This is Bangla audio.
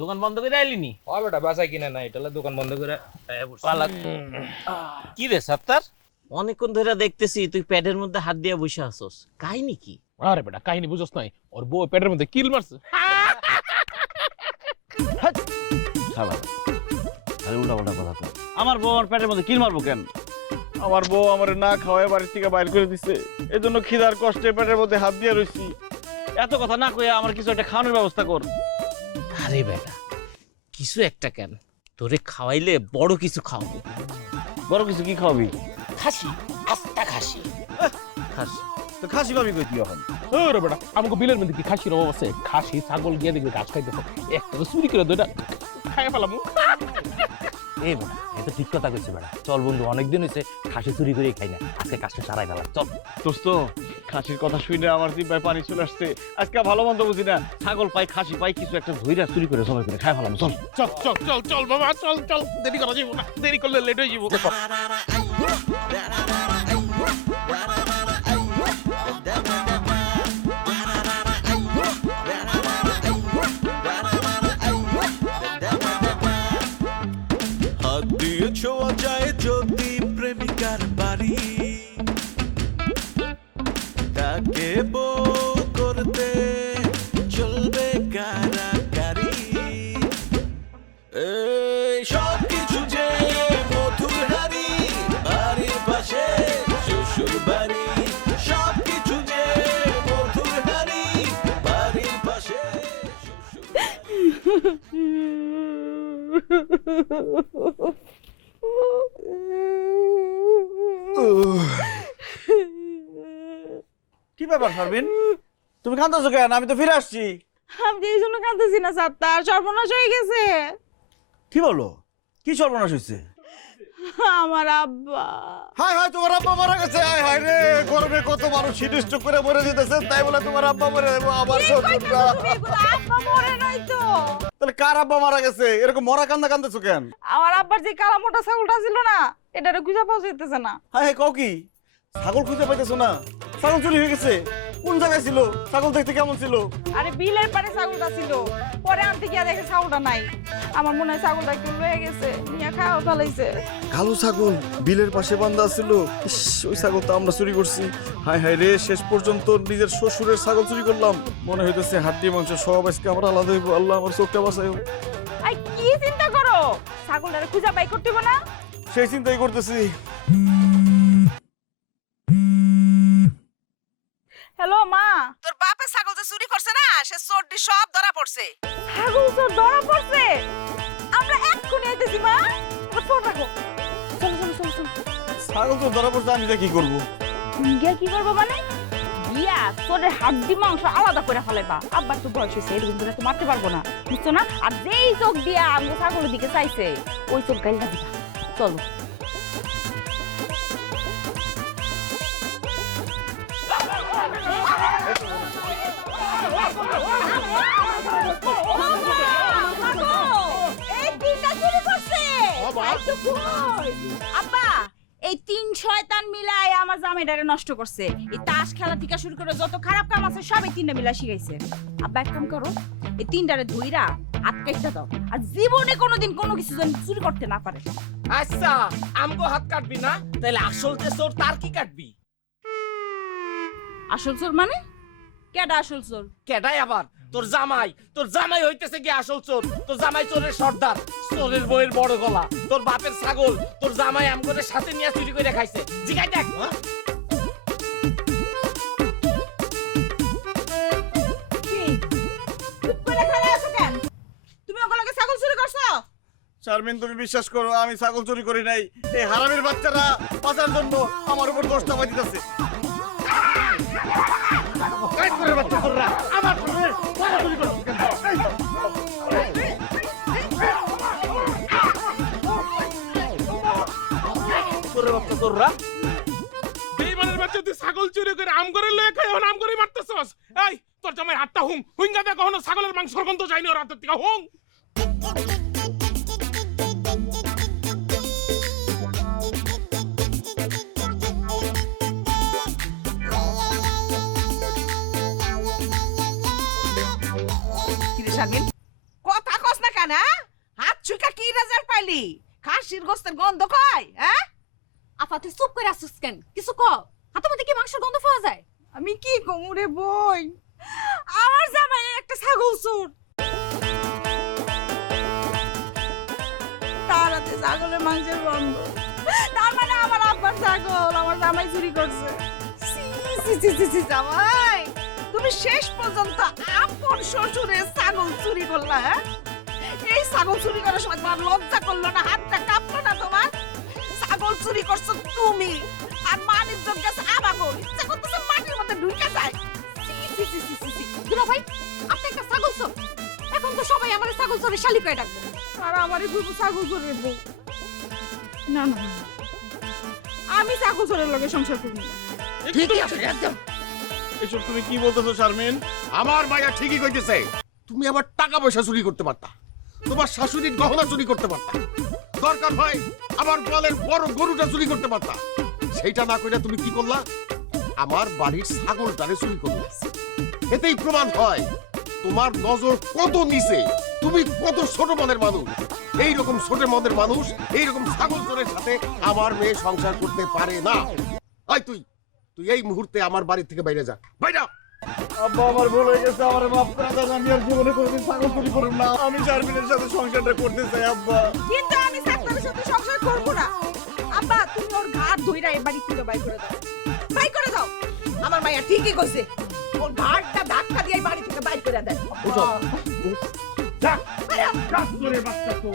দোকান বন্ধ করে আইলিনি? ও বেটা বাসায় কিনে না এটা দোকান বন্ধ করে কি রে সাত্তার, অনেকক্ষণ ধরে দেখতেছি তুই প্যাডের মধ্যে হাত দিয়ে বসে আছস, কাহিনী কি? আরে বেটা কাহিনী বুঝছ নাই, ওর বউ পেটের মধ্যে কিল মারছে। আমার বউ আমার প্যাডের মধ্যে কিল মারবো কেন? আমার বউ আমার না খাওয়ায় বাড়ি থেকে বাইর করে দিছে, এজন্য খিদার কষ্টে পেটের মধ্যে হাত দিয়ে রইছি। এত কথা না কইয়া আমার কিছু একটা খাওয়ানোর ব্যবস্থা কর। আরে বেটা কিছু একটা কেন, তোরে খাওয়াইলে বড় কিছু খাওয়াবো। বড় কিছু কি খাওয়াবি? খাসি, আস্তা খাসি। খাসি? তো খাসি পাবি কই তুই এখন? ওরে বেটা আমাকে বিলের মধ্যে কি খাসির অভাব আছে? খাসি ছাগল গিয়ে দেখবি গাছ খাইতেছে, একটা তো চুরি করে দুইটা খাইয়া ফেলাম। এই বেটা এই তো ঠিক কথা কইছিস বেটা, চল বন্ধু অনেকদিন হইছে খাসি চুরি করে খাই না, আজকে কাজটা সারাই ফেলা চল। দোস্ত খাসির কথা শুনে আমার জিহ্বায় পানি চলে আসছে। আজকে ভালো মন্দ বুঝি না, ছাগল পাই খাসি পাই কিছু একটা ধইরা চুরি করে সবাই করে খাই ফেলাম। চল চল চল চল চল বাবা চল চল, দেরি করা যাইব না, দেরি করলে লেট হয়ে যাবো। হাত দিয়ে ছোঁয়া যায় যদি প্রেমিকার বাড়ি, তাকে বউ করতে চলবে কারাকারি। এই সব কিছু যে মধুর হারি, বাড়ির পাশে শ্বশুর বাড়ি। সব কিছু যে মধুর হারি, বাড়ির পাশে কি ব্যাপার শারমিন, তুমি কাঁদতেছো কেন? আমি তো ফিরে আসছি। আমি এই জন্য কাঁদতেছি না সাত্তার, সর্বনাশ হয়ে গেছে। কি বলো? কি সর্বনাশ হয়েছে? আমার আব্বা। হাই হাই, তোমার আব্বা মারা গেছে। হাই হাই রে, গরমে কত মানুষ হিট করে মরে যেতেছে, তাই বলে তোমার আব্বা মরে যাবো? আমার শ্বশুরটা। আব্বা মরে নাই তো। তাহলে কার আব্বা মারা গেছে? এরকম মরা কান্দা কান্দতেছো কেন? আমার আব্বার যে কালা মোটা ছাগলটা ছিল না, এটারে খুঁজে পাওয়া যাইতেছে না। হাই হাই, কও কি? ছাগল খুঁজে পাইতেছো না? ছাগল চুরি হয়ে গেছে? কোন জায়গায় ছিল? ছাগল দেখতে কেমন ছিল? আরে বিলের পারে ছাগলটা ছিল, পরে আনতে গিয়ে দেখে ছাগলটা নাই। আমার মনে হয় ছাগলটা একটু লয়ে গেছে, নিয়ে খাওয়া ফেলাইছে। কালো ছাগল বিলের পাশে বান্ধা ছিল। ইস, ওই ছাগল তো আমরা চুরি করছি। হাই হাই রে, শেষ পর্যন্ত নিজের শ্বশুরের ছাগল চুরি করলাম। মনে হইতেছে হাড্ডি মাংস সব আজকে আমরা আলাদা হইব। আল্লাহ আমার চোখটা বাঁচাইও। আই কি চিন্তা করো, ছাগলটারে খুঁজে বাই করতে হবে না? সেই চিন্তাই করতেছি। হ্যালো মা। তোর বাপে ছাগল যে চুরি করছে না, সে চোরটি সব ধরা পড়ছে। ছাগল তো ধরা পড়ছে, আমরা এক্ষুনি আইতেছি মা। ফোন রাখো, চলো চলো চলো চলো। ছাগল তো ধরা পড়ছে, আমি কি করবো? গিয়া কি করবো মানে? গিয়া তোদের হাড্ডি মাংস আলাদা করে ফেলাইবা। আব্বার তো বয়স হয়েছে, এরকম করে তো মারতে পারবো না, বুঝছো না? আর যেই চোখ দিয়া আমি ছাগলের দিকে চাইছে, ওই চোখ গাইলা দিবা। চলো। আব্বা এই তিন শয়তান মিলাই আমার জামাইটারে নষ্ট করছে। এই তাস খেলা থেকে শুরু করে যত খারাপ কাম আছে সব এই তিনটা মিলা শিখাইছে। আব্বা এক কাম করো, এই তিনটারে ধইরা হাত কেটে দাও, আর জীবনে কোনোদিন কোনো কিছু যেন চুরি করতে না পারে। আচ্ছা আমগো হাত কাটবি না, তাহলে আসল যে চোর তার কি কাটবি? আসল চোর মানে? কেডা আসল চোর? কেডাই আবার? তোর জামাই হইতেছে কি আসল চোর? তোর জামাই চোরের সর্দার, চোরের বইয়ের বড় গলা। তোর বাপের ছাগল তোর জামাই আমগোদের সাথে নিয়ে চুরি করে খাইছে। জিগাই দেখ। তুমি ওগুলোকে ছাগল চুরি করছো? শারমিন তুমি বিশ্বাস করো, আমি ছাগল চুরি করি নাই। এই হারামির বাচ্চারা বাঁচার জন্য আমার উপর দোষটা বাজি দিতেছে। বেইমানের বাচ্চা তুই ছাগল চুরি করে আম করে লয়ে খাই, এখন আম করে মারতেছস। এই তোর জামাই হাতটা হুঙ্গা দে, কখনো ছাগলের মাংসের গন্ধ যায়নি ওর হাতের থেকে। হুং শারমিন খালি খাসির গোস্তের গন্ধ কয় হ্যাঁ? আপা তুই চুপ করে আসছিস কেন? কিছু ক। হাতের মধ্যে কি মাংসের গন্ধ পাওয়া যায়? আমি কি কমুরে বই, আমার জামাই একটা ছাগল চোর। তার হাতে ছাগলের মাংসের গন্ধ, তার মানে আমার আব্বার ছাগল আমার জামাই চুরি করছে। সি, সি, সি, সি, সি, জামাই তুমি শেষ পর্যন্ত আপন শ্বশুরের ছাগল চুরি করলা হ্যাঁ? এই ছাগল চুরি করার সময় তোমার লজ্জা করলো না, হাতটা কাঁপলো না তোমার? ছাগল চুরি করছো তুমি আর মান ইজ্জত গেছে আমাগো, ইচ্ছা করতেছে মাটির মধ্যে ঢুকে যায়। সি, সি, সি, সি, সি, সি। দুলা ভাই আপনি একটা ছাগল চোর, এখন তো সবাই আমার ছাগল চোরের শালি করে ডাকবে। আর আমারই বুবু ছাগল চোরের বউ। না না না, আমি ছাগল চোরের লগে সংসার করি না। ঠিকই আছে একদম। এসব তুমি কি বলতেছো শারমিন? আমার মাইয়া ঠিকই কইতেছে, তুমি আবার টাকা পয়সা চুরি করতে পারতা, তোমার শাশুড়ির গহনা চুরি করতে পারতা, দরকার হয় আমার গোয়ালের বড় গরুটা চুরি করতে পারতা। সেইটা না কইরা তুমি কি করলা? আমার বাড়ির ছাগলটারে চুরি করলা। এতেই প্রমাণ হয় তোমার নজর কত নিচে, তুমি কত ছোট মনের মানুষ। এইরকম ছোট মনের মানুষ এইরকম ছাগল চোরের সাথে আমার মেয়ে সংসার করতে পারে না। আয় তুই এই মুহূর্তে আমার বাড়ি থেকে বাইরে যা, বাইরে। আব্বা আমার ভুল হয়ে গেছে, আমার মাফ করে দেন। আমি আর জীবনে কোনোদিন ছাগল চুরি করব না। আমি শারমিনের সাথে সংসারটা করতে চাই আব্বা। কিন্তু আমি সাক্তারের সাথে সংসার করব না। আব্বা তুমি ওর ঘাট ধইরা এই বাড়ি থেকে বাই করে দাও, বাই করে দাও। আমার মাইয়া ঠিকই কইছে, ওর ঘাটটা ধাক্কা দিয়ে এই বাড়ি থেকে বাইর করে দেয়। উঠো। যা, যা, চোরের বাচ্চা তো।